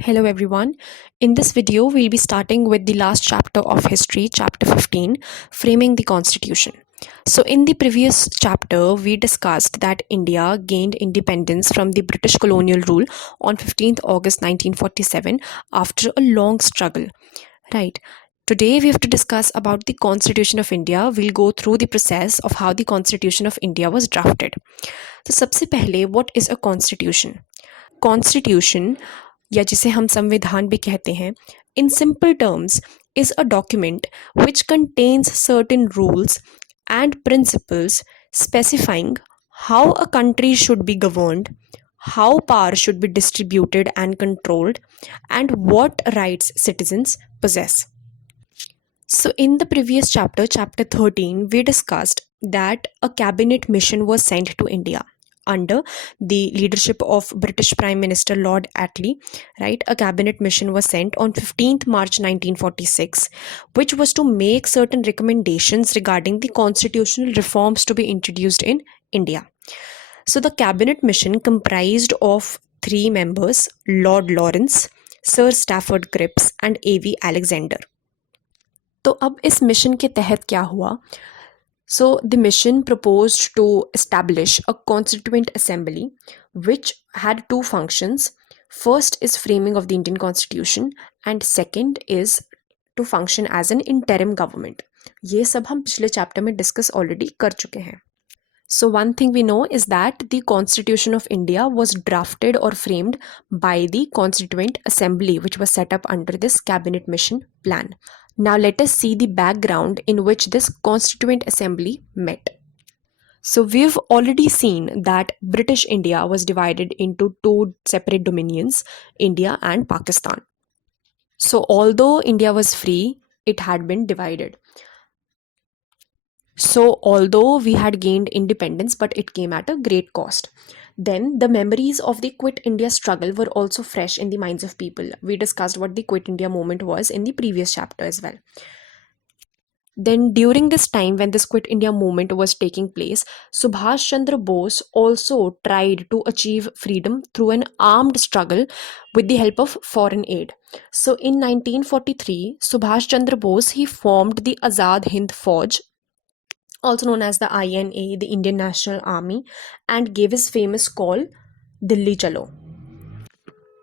Hello everyone. In this video, we'll be starting with the last chapter of history, chapter 15, Framing the Constitution. So, in the previous chapter, we discussed that India gained independence from the British colonial rule on 15th August 1947 after a long struggle. Right. Today, we have to discuss about the Constitution of India. We'll go through the process of how the Constitution of India was drafted. So, सबसे पहले, what is a constitution? Constitution या जिसे हम संविधान भी कहते हैं, in simple terms, is a document which contains certain rules and principles specifying how a country should be governed, how power should be distributed and controlled, and what rights citizens possess. So, in the previous chapter, chapter 13, we discussed that a cabinet mission was sent to India under the leadership of British Prime Minister Lord Attlee, right? A cabinet mission was sent on 15th March 1946, which was to make certain recommendations regarding the constitutional reforms to be introduced in India. So the cabinet mission comprised of three members, Lord Lawrence, Sir Stafford Cripps and A.V. Alexander. तो अब इस mission के तहत क्या हुआ? So the mission proposed to establish a constituent assembly which had two functions. First is framing of the Indian Constitution and second is to function as an interim government. ये सब हम पिछले चैप्टर में discuss already कर चुके हैं. So one thing we know is that the Constitution of India was drafted or framed by the Constituent Assembly, which was set up under this cabinet mission plan. Now let us see the background in which this Constituent Assembly met. So we've already seen that British India was divided into two separate dominions, India and Pakistan. So although India was free, it had been divided. So although we had gained independence, but it came at a great cost. Then the memories of the Quit India struggle were also fresh in the minds of people. We discussed what the Quit India movement was in the previous chapter as well. Then during this time when this Quit India movement was taking place, Subhash Chandra Bose also tried to achieve freedom through an armed struggle with the help of foreign aid. So in 1943, Subhash Chandra Bose, he formed the Azad Hind Fauj, also known as the INA, the Indian National Army, and gave his famous call, Dilli Chalo.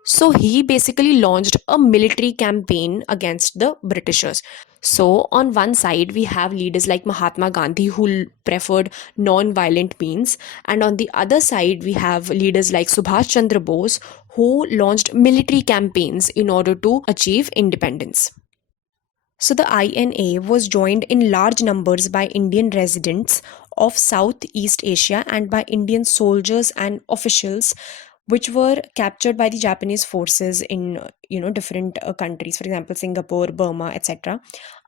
So he basically launched a military campaign against the Britishers. So on one side, we have leaders like Mahatma Gandhi who preferred non-violent means, and on the other side, we have leaders like Subhash Chandra Bose who launched military campaigns in order to achieve independence. So the INA was joined in large numbers by Indian residents of Southeast Asia and by Indian soldiers and officials which were captured by the Japanese forces in different countries, for example Singapore, Burma, etc.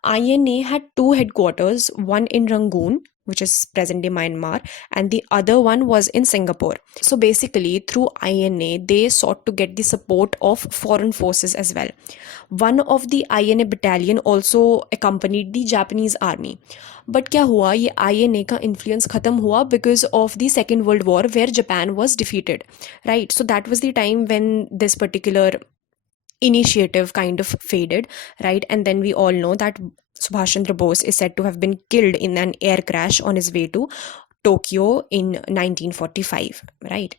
INA had two headquarters, one in Rangoon, which is present-day Myanmar, and the other one was in Singapore. So basically, through INA, they sought to get the support of foreign forces as well. One of the INA battalion also accompanied the Japanese army. But क्या हुआ, ये INA का influence खत्म हुआ because of the Second World War where Japan was defeated, right? So that was the time when this particular initiative kind of faded, right? And then we all know that Subhash Chandra Bose is said to have been killed in an air crash on his way to Tokyo in 1945, right?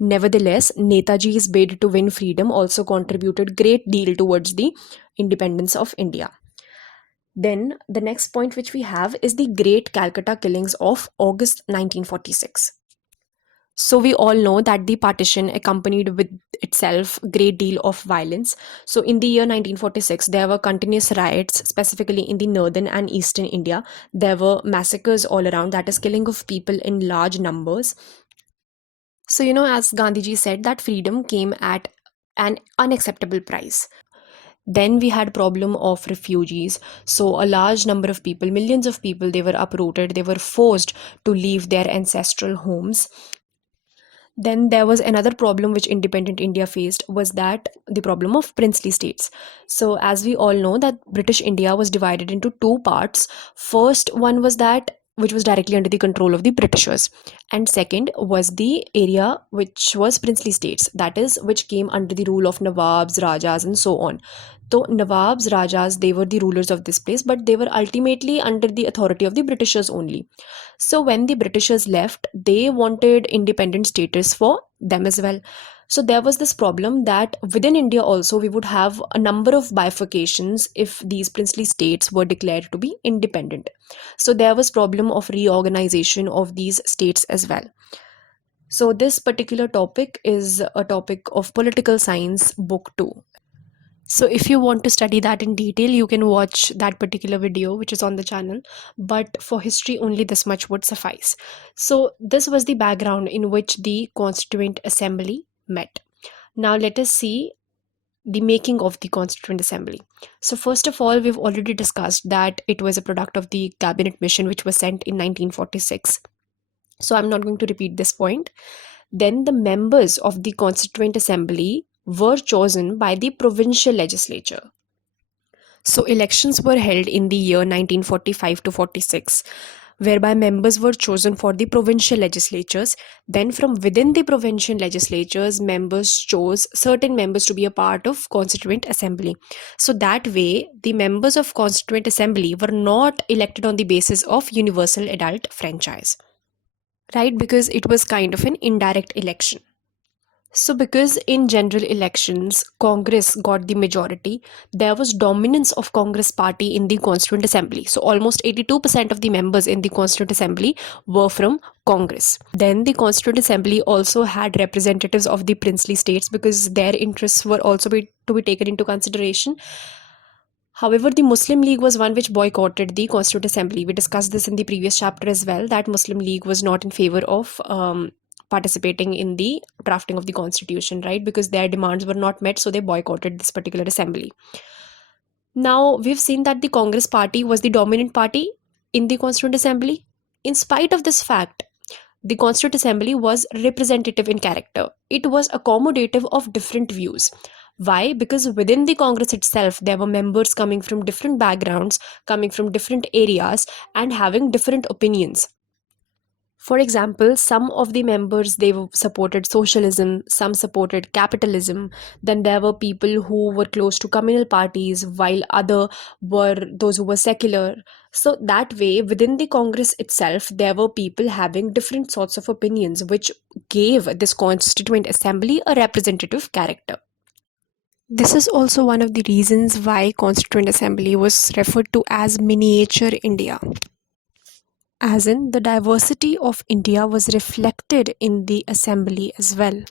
Nevertheless, Netaji's bid to win freedom also contributed great deal towards the independence of India. Then the next point which we have is the Great Calcutta Killings of August 1946. So we all know that the partition accompanied with itself great deal of violence. So in the year 1946, there were continuous riots, specifically in the northern and eastern India. There were massacres all around, that is killing of people in large numbers. So, as Gandhiji said, that freedom came at an unacceptable price. Then we had problem of refugees. So a large number of people, millions of people, they were uprooted. They were forced to leave their ancestral homes. Then there was another problem which independent India faced, was that the problem of princely states. So as we all know that British India was divided into two parts. First one was that which was directly under the control of the Britishers. And second was the area which was princely states, that is, which came under the rule of Nawabs, Rajas, and so on. So, Nawabs, Rajas, they were the rulers of this place, but they were ultimately under the authority of the Britishers only. So, when the Britishers left, they wanted independent status for them as well. So there was this problem that within India also we would have a number of bifurcations if these princely states were declared to be independent. So there was problem of reorganization of these states as well. So this particular topic is a topic of political science book 2. So if you want to study that in detail, you can watch that particular video which is on the channel. But for history, only this much would suffice. So this was the background in which the Constituent Assembly met. Now let us see the making of the Constituent Assembly. So first of all, we've already discussed that it was a product of the cabinet mission which was sent in 1946. So I'm not going to repeat this point. Then the members of the Constituent Assembly were chosen by the provincial legislature. So elections were held in the year 1945 to 46, whereby members were chosen for the provincial legislatures. Then from within the provincial legislatures, members chose certain members to be a part of Constituent Assembly. So that way, the members of Constituent Assembly were not elected on the basis of universal adult franchise, right? Because it was kind of an indirect election. So, because in general elections, Congress got the majority, there was dominance of Congress party in the Constituent Assembly. So, almost 82% of the members in the Constituent Assembly were from Congress. Then the Constituent Assembly also had representatives of the princely states because their interests were also to be taken into consideration. However, the Muslim League was one which boycotted the Constituent Assembly. We discussed this in the previous chapter as well, that Muslim League was not in favor of participating in the drafting of the constitution, right? Because their demands were not met, so they boycotted this particular assembly. Now, we've seen that the Congress party was the dominant party in the Constituent Assembly. In spite of this fact, the Constituent Assembly was representative in character. It was accommodative of different views. Why? Because within the Congress itself, there were members coming from different backgrounds, coming from different areas, and having different opinions. For example, some of the members, they supported socialism, some supported capitalism. Then there were people who were close to communal parties, while other were those who were secular. So that way, within the Congress itself, there were people having different sorts of opinions, which gave this Constituent Assembly a representative character. This is also one of the reasons why Constituent Assembly was referred to as miniature India. As in, the diversity of India was reflected in the assembly as well.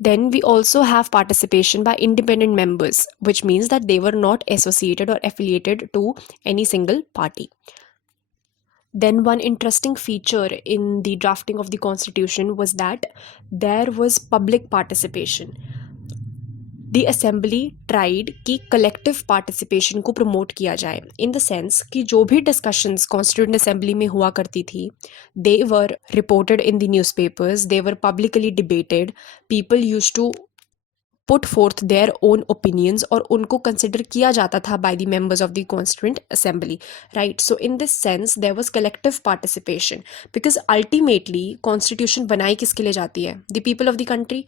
Then we also have participation by independent members, which means that they were not associated or affiliated to any single party. Then one interesting feature in the drafting of the constitution was that there was public participation. The assembly tried कि collective participation को promote किया जाए, in the sense कि जो भी discussions constituent assembly में हुआ करती थी, they were reported in the newspapers, they were publicly debated, people used to put forth their own opinions और उनको consider किया जाता था by the members of the constituent assembly, right? So in this sense there was collective participation, because ultimately constitution बनाई किसके लिए जाती है? The people of the country.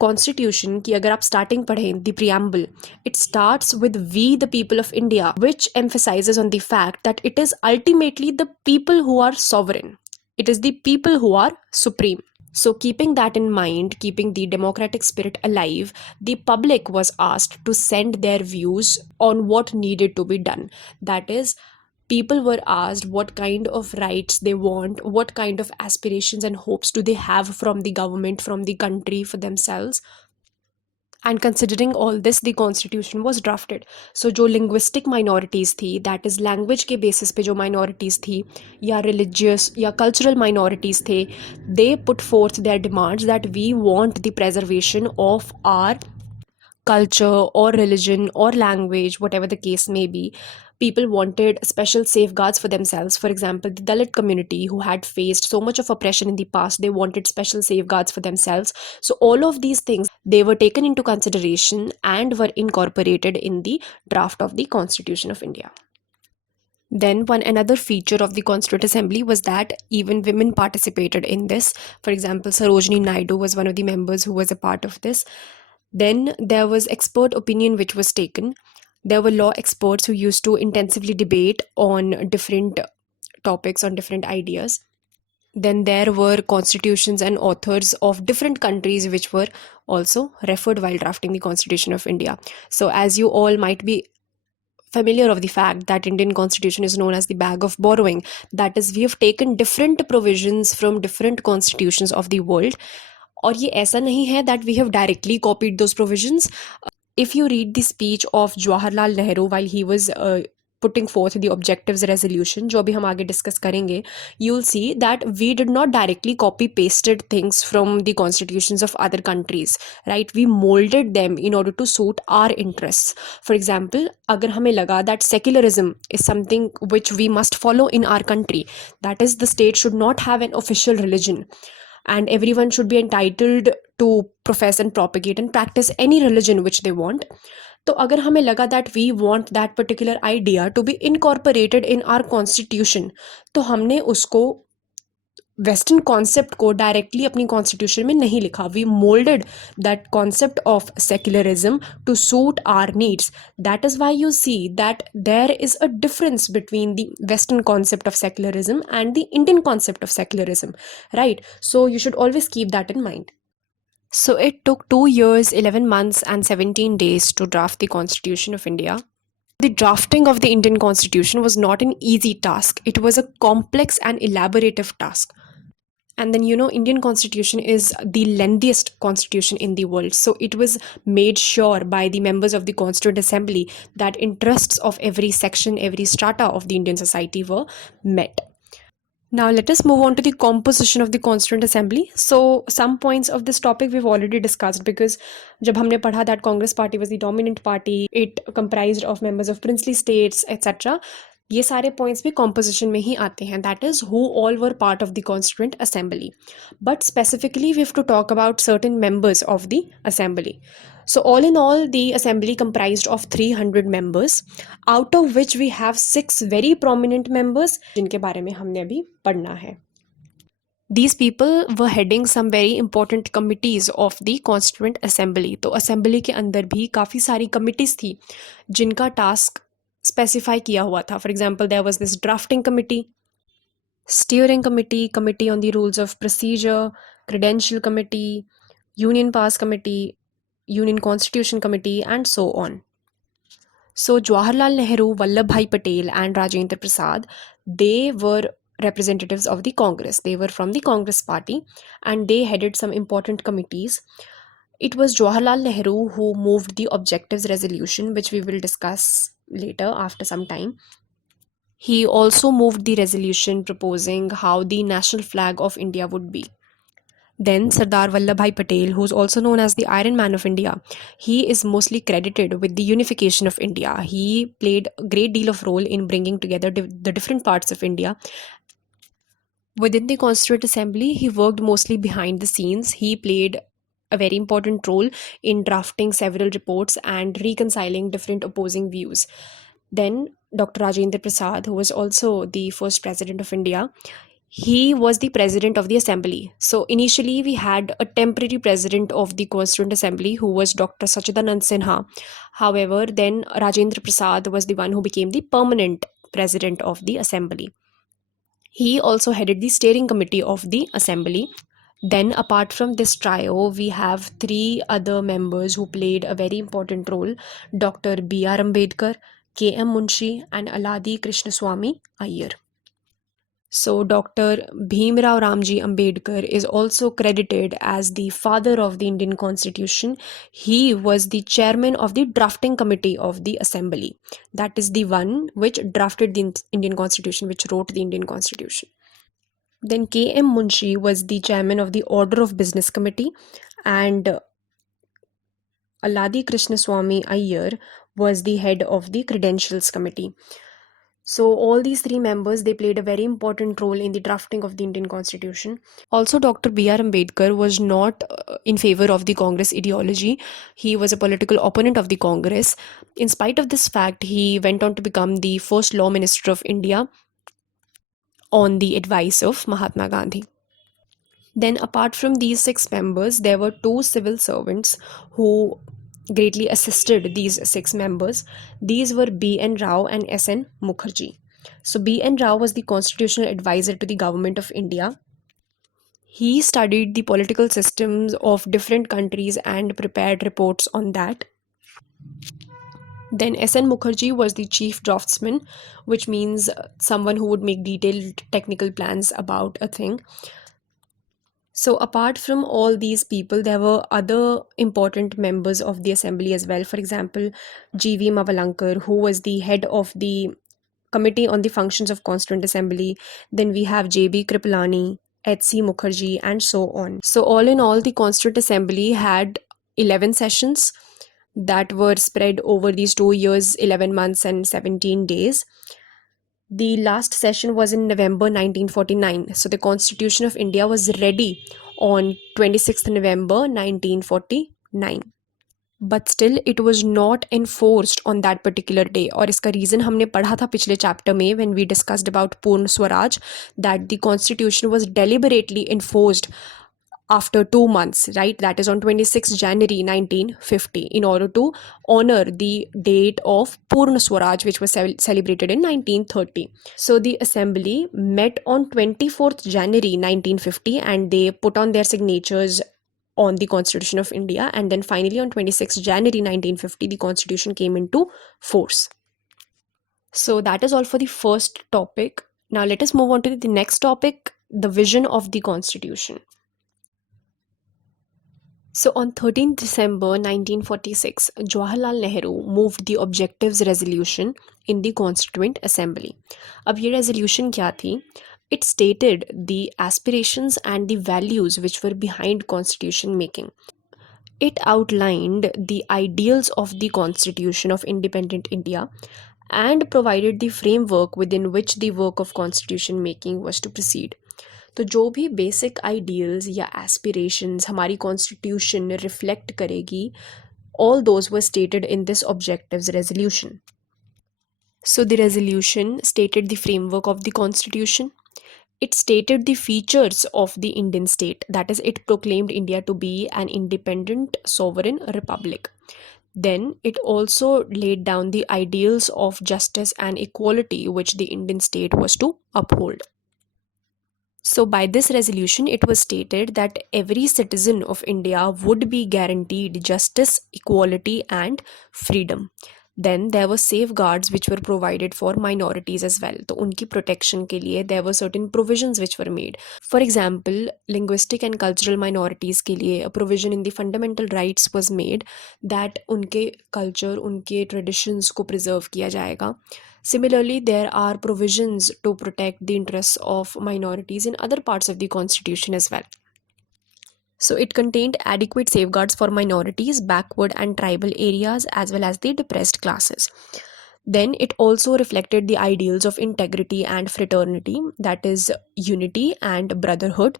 Constitution की अगर आप starting पढ़ें, the preamble, it starts with we the people of India, which emphasizes on the fact that it is ultimately the people who are sovereign. It is the people who are supreme. So keeping that in mind, keeping the democratic spirit alive, the public was asked to send their views on what needed to be done. That is, people were asked what kind of rights they want, what kind of aspirations and hopes do they have from the government, from the country, for themselves. And considering all this, the constitution was drafted. So जो linguistic minorities थी, that is language के basis पे जो minorities थी, या religious या cultural minorities थे, they put forth their demands that we want the preservation of our culture or religion or language, whatever the case may be. People wanted special safeguards for themselves. For example, the Dalit community, who had faced so much of oppression in the past, they wanted special safeguards for themselves. So all of these things, they were taken into consideration and were incorporated in the draft of the Constitution of India. Then one another feature of the Constituent Assembly was that even women participated in this. For example, Sarojini Naidu was one of the members who was a part of this. Then there was expert opinion which was taken. There were law experts who used to intensively debate on different topics, on different ideas. Then there were constitutions and authors of different countries which were also referred while drafting the Constitution of India. So as you all might be familiar of the fact that Indian constitution is known as the bag of borrowing. That is, we have taken different provisions from different constitutions of the world. और ये ऐसा नहीं है that we have directly copied those provisions. If you read the speech of Jawaharlal Nehru while he was putting forth the objectives resolution, जो अभी हम आगे discuss करेंगे, you'll see that we did not directly copy pasted things from the constitutions of other countries, right? We molded them in order to suit our interests. For example, अगर हमें लगा that secularism is something which we must follow in our country, that is, the state should not have an official religion and everyone should be entitled to profess and propagate and practice any religion which they want. तो अगर हमें लगा that we want that particular idea to be incorporated in our constitution, तो हमने उसको western concept को directly अपनी constitution में नहीं लिखा. We moulded that concept of secularism to suit our needs. That is why you see that there is a difference between the western concept of secularism and the Indian concept of secularism, right? So you should always keep that in mind. So it took 2 years, 11 months and 17 days to draft the Constitution of India. The drafting of the Indian Constitution was not an easy task. It was a complex and elaborative task. And then, Indian Constitution is the lengthiest constitution in the world. So it was made sure by the members of the Constituent Assembly that interests of every section, every strata of the Indian society were met. Now let us move on to the composition of the Constituent Assembly. So some points of this topic we've already discussed, because जब हमने पढ़ा that Congress party was the dominant party, it comprised of members of princely states, etc. ये सारे points भी composition में ही आते हैं. That is, who all were part of the Constituent Assembly. But specifically we have to talk about certain members of the Assembly. So all in all, the Assembly comprised of 300 members, out of which we have 6 very prominent members, जिनके बारे में हमने अभी पढ़ना है. These people were heading some very important committees of the Constituent Assembly. तो Assembly के अंदर भी काफ़ी सारी committees थी जिनका task specify किया हुआ था. For example, there was this drafting committee, steering committee, committee on the rules of procedure, credential committee, union pass committee, Union Constitution Committee, and so on. So Jawaharlal Nehru, Vallabhbhai Patel, and Rajendra Prasad, they were representatives of the Congress. They were from the Congress party and they headed some important committees. It was Jawaharlal Nehru who moved the objectives resolution, which we will discuss later after some time. He also moved the resolution proposing how the national flag of India would be. Then Sardar Vallabhbhai Patel, who's also known as the Iron Man of India, he is mostly credited with the unification of India. He played a great deal of role in bringing together the different parts of India. Within the Constituent Assembly, he worked mostly behind the scenes. He played a very important role in drafting several reports and reconciling different opposing views. Then Dr. Rajendra Prasad, who was also the first president of India, he was the president of the Assembly. So initially we had a temporary president of the Constituent Assembly who was Dr. Sachidanand Sinha. However, then Rajendra Prasad was the one who became the permanent president of the Assembly. He also headed the steering committee of the Assembly. Then apart from this trio, we have 3 other members who played a very important role: Dr. B.R. Ambedkar, K.M. Munshi, and Aladi Krishnaswamy Iyer. So Dr. Bhimrao Ramji Ambedkar is also credited as the father of the Indian Constitution. He was the chairman of the drafting committee of the Assembly. That is the one which drafted the Indian Constitution, which wrote the Indian Constitution. Then K.M. Munshi was the chairman of the Order of Business Committee, and Aladi Krishnaswamy Iyer was the head of the Credentials Committee. So all these three members, they played a very important role in the drafting of the Indian Constitution. Also, Dr. B.R. Ambedkar was not in favor of the Congress ideology. He was a political opponent of the Congress. In spite of this fact, he went on to become the first law minister of India on the advice of Mahatma Gandhi. Then, apart from these six members, there were two civil servants who greatly assisted these six members. These were B.N. Rao and S.N. Mukherjee. So, B.N. Rao was the constitutional advisor to the government of India. He studied the political systems of different countries and prepared reports on that. Then S.N. Mukherjee was the chief draftsman, which means someone who would make detailed technical plans about a thing. So, apart from all these people, there were other important members of the assembly as well. For example, G.V. Mavalankar, who was the head of the Committee on the Functions of Constituent Assembly. Then we have J.B. Kripalani, H.C. Mukherjee, and so on. So, all in all, the Constituent Assembly had 11 sessions that were spread over these 2 years, 11 months, and 17 days. The last session was in November 1949. So the Constitution of India was ready on 26th November 1949. But still it was not enforced on that particular day. और इसका reason हमने पढ़ा था पिछले chapter में when we discussed about Purn Swaraj, that the Constitution was deliberately enforced after 2 months, right? That is on 26 January 1950, in order to honor the date of Purna Swaraj, which was celebrated in 1930. So the assembly met on 24th January 1950 and they put on their signatures on the Constitution of India, and then finally on 26th January 1950 the Constitution came into force. So that is all for the first topic. Now let us move on to the next topic, the vision of the Constitution. So on 13th December 1946, Jawaharlal Nehru moved the Objectives Resolution in the Constituent Assembly. अब ये resolution क्या थी? It stated the aspirations and the values which were behind constitution making. It outlined the ideals of the Constitution of Independent India and provided the framework within which the work of constitution making was to proceed. तो जो भी basic ideals या aspirations हमारी constitution reflect करेगी, all those were stated in this objectives resolution. So the resolution stated the framework of the constitution. It stated the features of the Indian state, that is, it proclaimed India to be an independent sovereign republic. Then it also laid down the ideals of justice and equality which the Indian state was to uphold. So by this resolution, it was stated that every citizen of India would be guaranteed justice, equality, and freedom. Then there were safeguards which were provided for minorities as well. तो उनकी protection के लिए there were certain provisions which were made. For example, linguistic and cultural minorities के लिए a provision in the fundamental rights was made that उनके culture, उनके traditions को preserve किया जाएगा. Similarly, there are provisions to protect the interests of minorities in other parts of the Constitution as well. So it contained adequate safeguards for minorities, backward and tribal areas, as well as the depressed classes. Then it also reflected the ideals of integrity and fraternity, that is, unity and brotherhood.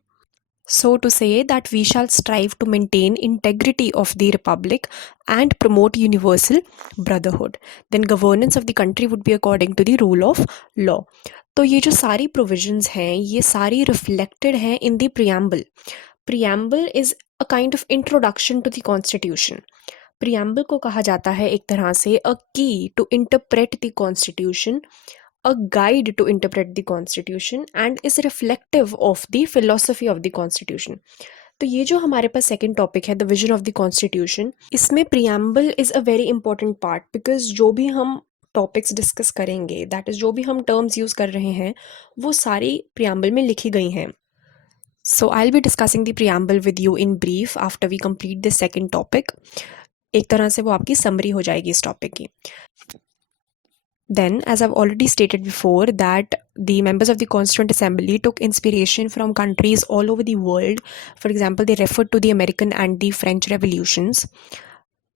So to say that we shall strive to maintain integrity of the republic and promote universal brotherhood. Then governance of the country would be according to the rule of law. तो ये जो सारी provisions हैं, ये सारी reflected हैं in the preamble. Preamble is a kind of introduction to the constitution. Preamble को कहा जाता है एक तरह से a key to interpret the constitution, a guide to interpret the constitution, and is reflective of the philosophy of the constitution. तो ये जो हमारे पास second topic है, the vision of the constitution, इसमें preamble is a very important part because जो भी हम topics discuss करेंगे, that is जो भी हम terms use कर रहे हैं, वो सारी preamble में लिखी गई हैं. So I'll be discussing the preamble with you in brief after we complete the second topic. एक तरह से वो आपकी summary हो जाएगी इस topic की. Then, as I've already stated before, that the members of the Constituent Assembly took inspiration from countries all over the world. For example, they referred to the American and the French revolutions.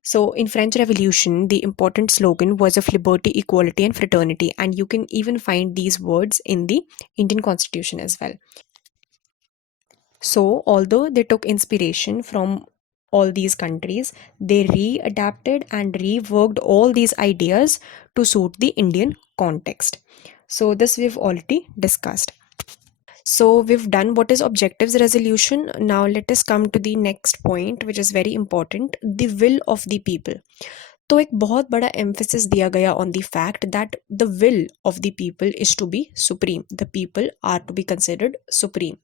So, in French Revolution, the important slogan was of liberty, equality, and fraternity, and you can even find these words in the Indian Constitution as well. So, although they took inspiration from all these countries, they readapted and reworked all these ideas to suit the Indian context. So, this we've already discussed. So, we've done what is objectives resolution. Now, let us come to the next point, which is very important, the will of the people. तो एक बहुत बड़ा emphasis दिया गया on the fact that the will of the people is to be supreme. The people are to be considered supreme.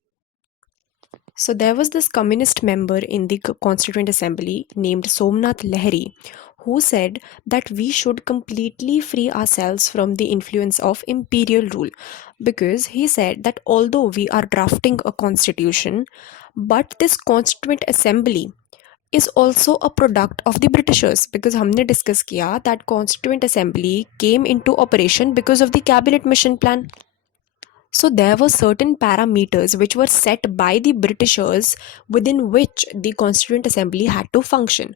So there was this communist member in the Constituent Assembly named Somnath Lahiri who said that we should completely free ourselves from the influence of imperial rule, because he said that although we are drafting a constitution, but this Constituent Assembly is also a product of the Britishers, because हमने discuss किया that Constituent Assembly came into operation because of the Cabinet Mission Plan. So there were certain parameters which were set by the Britishers within which the Constituent Assembly had to function.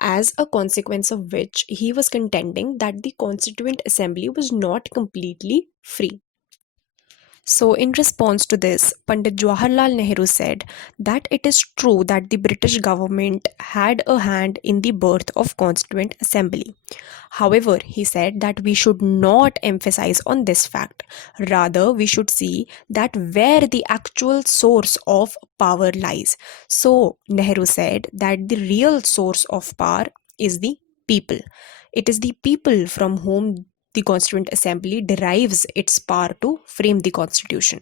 As a consequence of which, he was contending that the Constituent Assembly was not completely free. So, in response to this, Pandit Jawaharlal Nehru said that it is true that the British government had a hand in the birth of Constituent Assembly. However, he said that we should not emphasize on this fact. Rather, we should see that where the actual source of power lies. So, Nehru said that the real source of power is the people. It is the people from whom the Constituent Assembly derives its power to frame the Constitution.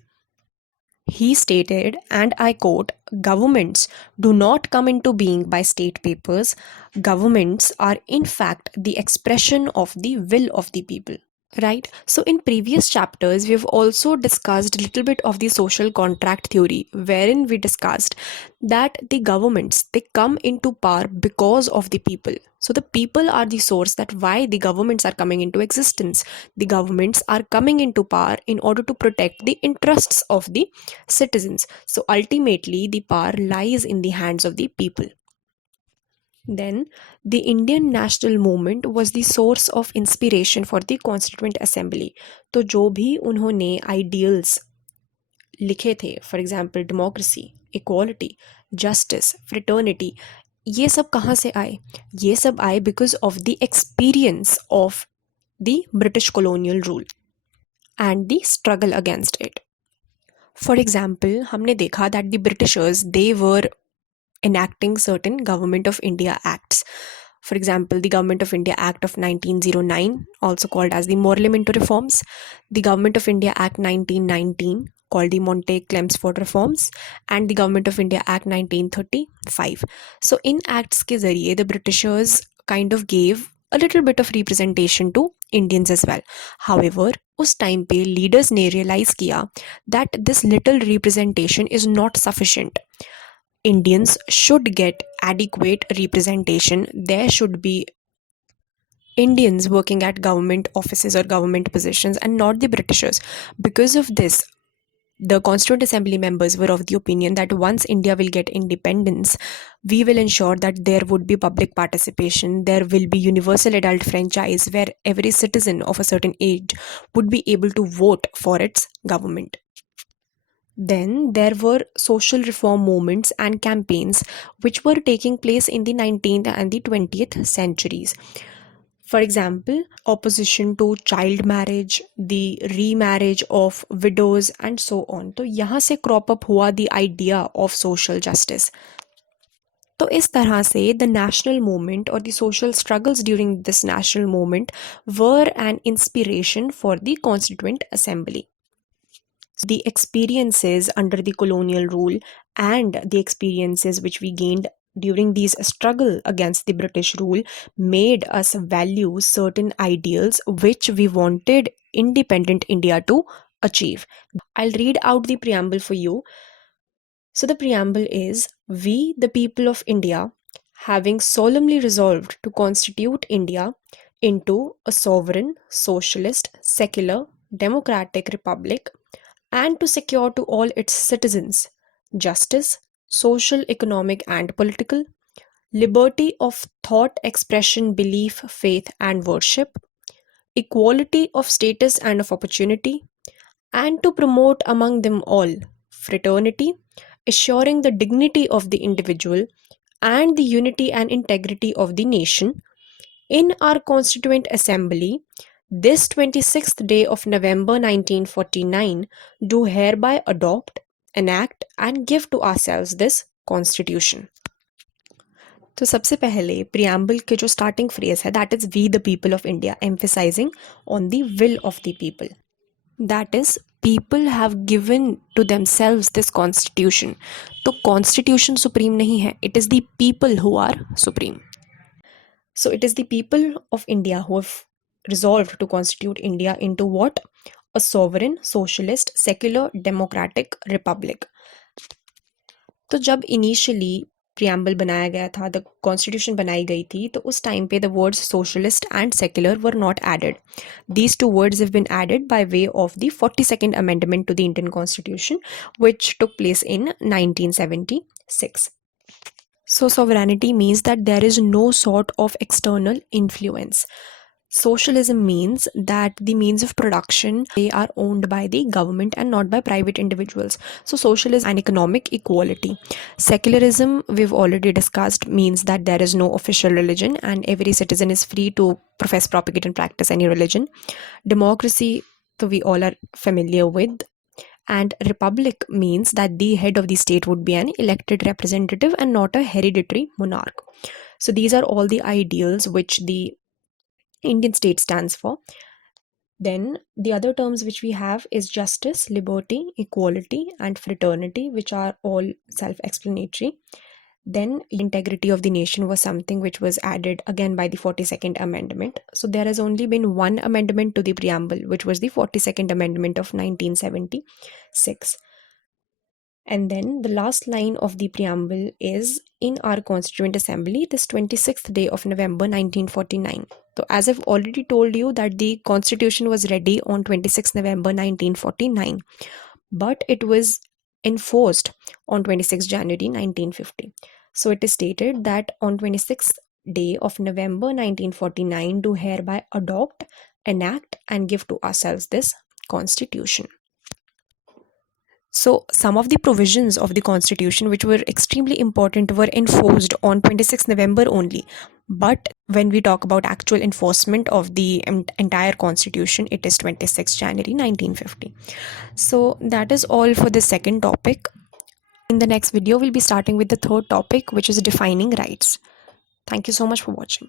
He stated, and I quote, governments do not come into being by state papers. Governments are in fact the expression of the will of the people. Right. So in previous chapters, we've also discussed a little bit of the social contract theory, wherein we discussed that the governments, they come into power because of the people. So the people are the source that why the governments are coming into existence. The governments are coming into power in order to protect the interests of the citizens. So ultimately, the power lies in the hands of the people. Then, the Indian national movement was the source of inspiration for the Constituent Assembly. तो जो भी उन्होंने ideals लिखे थे, for example democracy, equality, justice, fraternity, ये सब कहाँ से आए? ये सब आए because of the experience of the British colonial rule and the struggle against it. For example, हमने देखा that the Britishers, they were enacting certain Government of India Acts. For example, the Government of India Act of 1909, also called as the Morley-Minto Reforms, the Government of India Act 1919, called the Montague-Chelmsford Reforms, and the Government of India Act 1935. So in acts के जरिए, the Britishers kind of gave a little bit of representation to Indians as well. However, उस time पे leaders ने realize किया that this little representation is not sufficient. Indians should get adequate representation. There should be Indians working at government offices or government positions and not the Britishers. Because of this, the Constituent Assembly members were of the opinion that once India will get independence, we will ensure that there would be public participation, there will be universal adult franchise where every citizen of a certain age would be able to vote for its government. Then there were social reform movements and campaigns which were taking place in the 19th and the 20th centuries. For example, opposition to child marriage, the remarriage of widows and so on. तो यहाँ से crop up हुआ the idea of social justice. तो इस तरह से the national movement or the social struggles during this national movement were an inspiration for the Constituent Assembly. The experiences under the colonial rule and the experiences which we gained during these struggle against the British rule made us value certain ideals which we wanted independent India to achieve. I'll read out the preamble for you. So the preamble is, we, the people of India, having solemnly resolved to constitute India into a sovereign, socialist, secular, democratic republic, and to secure to all its citizens justice, social, economic, and political, liberty of thought, expression, belief, faith, and worship, equality of status and of opportunity, and to promote among them all fraternity, assuring the dignity of the individual and the unity and integrity of the nation. In our Constituent Assembly, this 26th day of November 1949, do hereby adopt, enact, and give to ourselves this Constitution. तो सबसे पहले preamble के जो starting phrase है that is we the people of India emphasising on the will of the people that is people have given to themselves this constitution तो constitution supreme नहीं है it is the people who are supreme so it is the people of India who have resolved to constitute India into what? A sovereign, socialist, secular, democratic republic. तो जब initially preamble बनाया गया था the constitution बनाई गई थी तो उस टाइम पे the words socialist and secular were not added these two words have been added by way of the 42nd amendment to the Indian constitution which took place in 1976. So sovereignty means that there is no sort of external influence. Socialism means that the means of production, they are owned by the government and not by private individuals. So socialism and economic equality. Secularism, we've already discussed, means that there is no official religion and every citizen is free to profess, propagate and practice any religion. Democracy, so we all are familiar with. And republic means that the head of the state would be an elected representative and not a hereditary monarch. So these are all the ideals which the Indian state stands for. Then the other terms which we have is justice, liberty, equality, and fraternity, which are all self-explanatory. Then integrity of the nation was something which was added again by the 42nd Amendment. So there has only been one amendment to the preamble, which was the 42nd Amendment of 1976. And then the last line of the preamble is in our Constituent Assembly this 26th day of November 1949. So as I've already told you that the Constitution was ready on 26th November 1949, but it was enforced on 26th January 1950. So it is stated that on 26th day of November 1949 do hereby adopt, enact and give to ourselves this Constitution. So some of the provisions of the Constitution which were extremely important were enforced on 26th November only. But when we talk about actual enforcement of the entire Constitution, it is 26th January 1950. So that is all for the second topic. In the next video, we'll be starting with the third topic, which is defining rights. Thank you so much for watching.